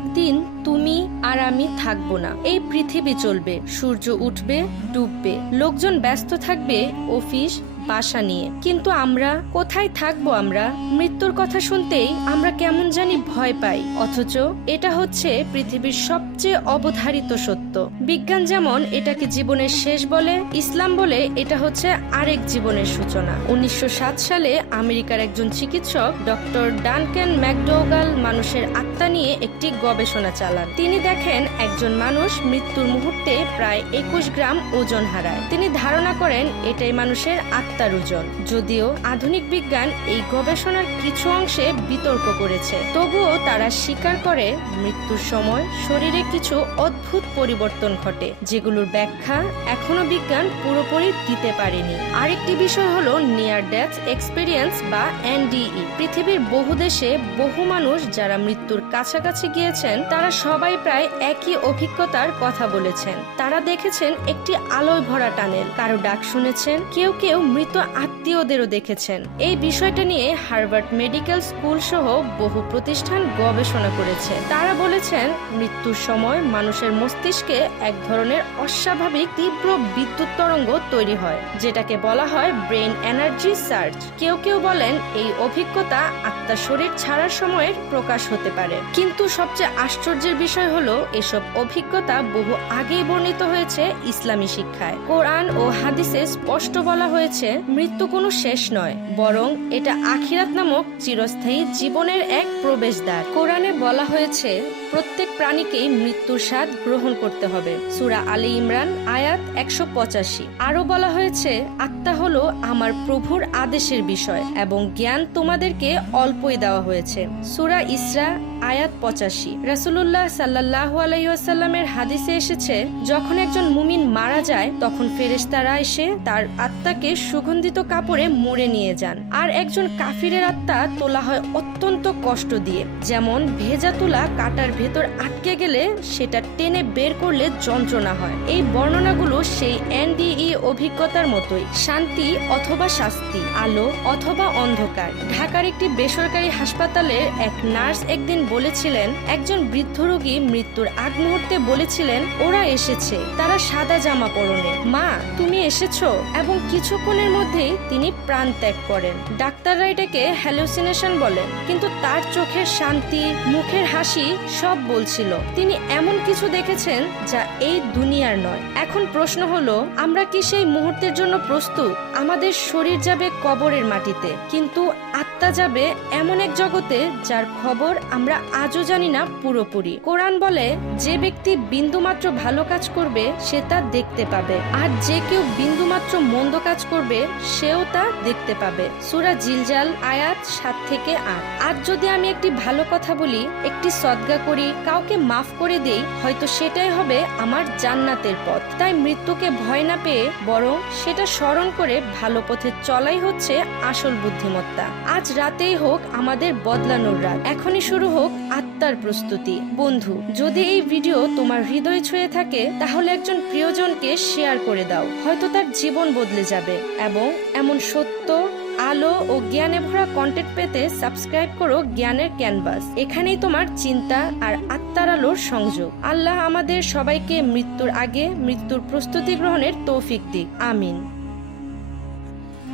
একদিন তুমি আর আমি থাকব না। এই পৃথিবী চলবে, সূর্য উঠবে, ডুববে। লোকজন ব্যস্ত থাকবে, অফিস বাসা নিয়ে। কিন্তু আমরা, কোথায় থাকব আমরা? মৃত্যুর কথা শুনতেই আমরা কেমন জানি ভয় পাই। অথচ এটা হচ্ছে পৃথিবীর সবচেয়ে অবধারিত সত্য। বিজ্ঞান যেমন এটাকে জীবনের শেষ বলে, ইসলাম বলে এটা হচ্ছে আরেক জীবনের সূচনা। উনিশশো সাত সালে আমেরিকার একজন চিকিৎসক ডক্টর ডানকেন ম্যাকডোগাল মানুষের আত্মা নিয়ে একটি গবেষণা চালান। তিনি দেখেন একজন মানুষ মৃত্যুর মুহূর্তে প্রায় একুশ গ্রাম ওজন হারায়। তিনি ধারণা করেন এটাই মানুষের আত্মার ওজন যদিও আধুনিক বিজ্ঞান এই গবেষণার কিছু অংশে বিতর্ক করেছে, তবুও তারা স্বীকার করে মৃত্যুর সময় শরীরে কিছু অদ্ভুত পরিবর্তন ঘটে, যেগুলোর ব্যাখ্যা এখনও বিজ্ঞান পুরোপুরি দিতে পারেনি। আরেকটি বিষয় হলো নিয়ার ডেথ এক্সপিরিয়েন্স বা এনডিই পৃথিবীর বহু দেশে বহু মানুষ যারা মৃত্যুর কাছাকাছি গিয়েছেন, তারা সবাই প্রায় একই অভিজ্ঞতার কথা বলেছেন। তারা দেখেছেন একটি আলোয় ভরা টানেল। কারও ডাক শুনেছেন, কেউ কেউ মৃত আত্মীয়দেরও দেখেছেন। এই বিষয়টা নিয়ে হার্ভার্ড মেডিকেল স্কুল সহ বহু প্রতিষ্ঠান গবেষণা করেছে। তারা বলেছেন, মৃত্যুর সময় মানুষের মস্তিষ্কে এক ধরনের অস্বাভাবিক তীব্র বিদ্যুৎ তরঙ্গ তৈরি হয়, যেটাকে বলা হয় ব্রেন এনার্জি সার্চ। কেউ কেউ বলেন, এই অভিজ্ঞতা আত্মা শরীর ছাড়ার সময়ের প্রকাশ হতে পারে। কিন্তু সবচেয়ে আশ্চর্যের বিষয় হলো, এসব অভিজ্ঞতা বহু আগেই বর্ণিত হয়েছে ইসলামী শিক্ষায়। কোরআন ও হাদিসে স্পষ্ট বলা হয়েছে, মৃত্যু কোনো শেষ নয়, বরং এটা আখিরাত নামক চিরস্থায়ী জীবনের এক প্রবেশদ্বার। কোরআনে বলা হয়েছে, প্রত্যেক প্রাণীকেই মৃত্যুর স্বাদ গ্রহণ করতে হবে। সুরা আলী ইমরান, আয়াত একশো পঁচাশি। আরও বলা হয়েছে, আত্মা হলো আমার প্রভুর আদেশের বিষয় এবং জ্ঞান তোমাদেরকে অল্পই দেওয়া হয়েছে। সুরা ইসরা আয়াত পঁচাশি। রাসুল্লাহ সাল্লাহ আলাইসাল্লামের হাদিসে এসেছে, যখন একজন মুমিন মারা যায়, তখন ফেরেশতারা এসে তার আত্মাকে সুগন্ধিত কাপড়ে মুড়ে নিয়ে যান। আর একজন কাফিরের আত্মা তোলা হয় অত্যন্ত কষ্ট দিয়ে। যেমন ভেজা তুলা কাটার ভেতর আটকে গেলে সেটা টেনে বের করলে যন্ত্রণা হয়। এই বর্ণনাগুলো সেই এনডিই অভিজ্ঞতার মতোই। শান্তি অথবা শাস্তি, আলো অথবা অন্ধকার। ঢাকার একটি বেসরকারি হাসপাতালের এক নার্স একদিন বলেছিলেন, একজন বৃদ্ধ রোগী মৃত্যুর আগ মুহূর্তে বলেছিলেন, ওরা এসেছে, তারা সাদা জামা পরনে। মা, তুমি এসেছ? এবং কিছুক্ষণের মধ্যেই তিনি প্রাণ ত্যাগ করেন। ডাক্তাররা এটাকে হ্যালুসিনেশন বলেন কিন্তু তার চোখের শান্তি, মুখের হাসি সব বলছিল। তিনি এমন কিছু দেখেছেন যা এই দুনিয়ার নয়। এখন প্রশ্ন হলো, আমরা কি সেই মুহূর্তের জন্য প্রস্তুত? আমাদের শরীর যাবে কবরের মাটিতে, কিন্তু আত্মা যাবে এমন এক জগতে যার খবর আমরা আজও জানি না পুরোপুরি। কোরআন বলে, যে ব্যক্তি বিন্দুমাত্র ভালো কাজ করবে, সে তা দেখতে পাবে। আর যে কেউ বিন্দুমাত্র মন্দ কাজ করবে, সেও তা দেখতে পাবে। সুরা জিলজাল, আয়াত সাত থেকে আট। আর যদি আমি একটি ভালো কথা বলি, একটি সদ্গা করি, কাউকে মাফ করে দেই, হয়তো সেটাই হবে আমার জান্নাতের পথ। তাই মৃত্যুকে ভয় না পেয়ে বরং সেটা স্মরণ করে ভালো পথে চলাই হচ্ছে আসল বুদ্ধিমত্তা। আজ রাতেই হোক আমাদের বদলানোর রাত। এখনই শুরু হোক আত্মার প্রস্তুতি। বন্ধু, যদি এই ভিডিও তোমার হৃদয় ছুঁয়ে থাকে, তাহলে একজন প্রিয়জনকে শেয়ার করে দাও। হয়তো তার জীবন বদলে যাবে এবং এমন সত্য, আলো ও জ্ঞানে ভরা কন্টেন্ট পেতে সাবস্ক্রাইব করো জ্ঞানের ক্যানভাস এখানেই তোমার চিন্তা আর আত্মার আলোর সংযোগ। আল্লাহ আমাদের সবাইকে মৃত্যুর আগে মৃত্যুর প্রস্তুতি গ্রহণের তৌফিক দিক। আমিন।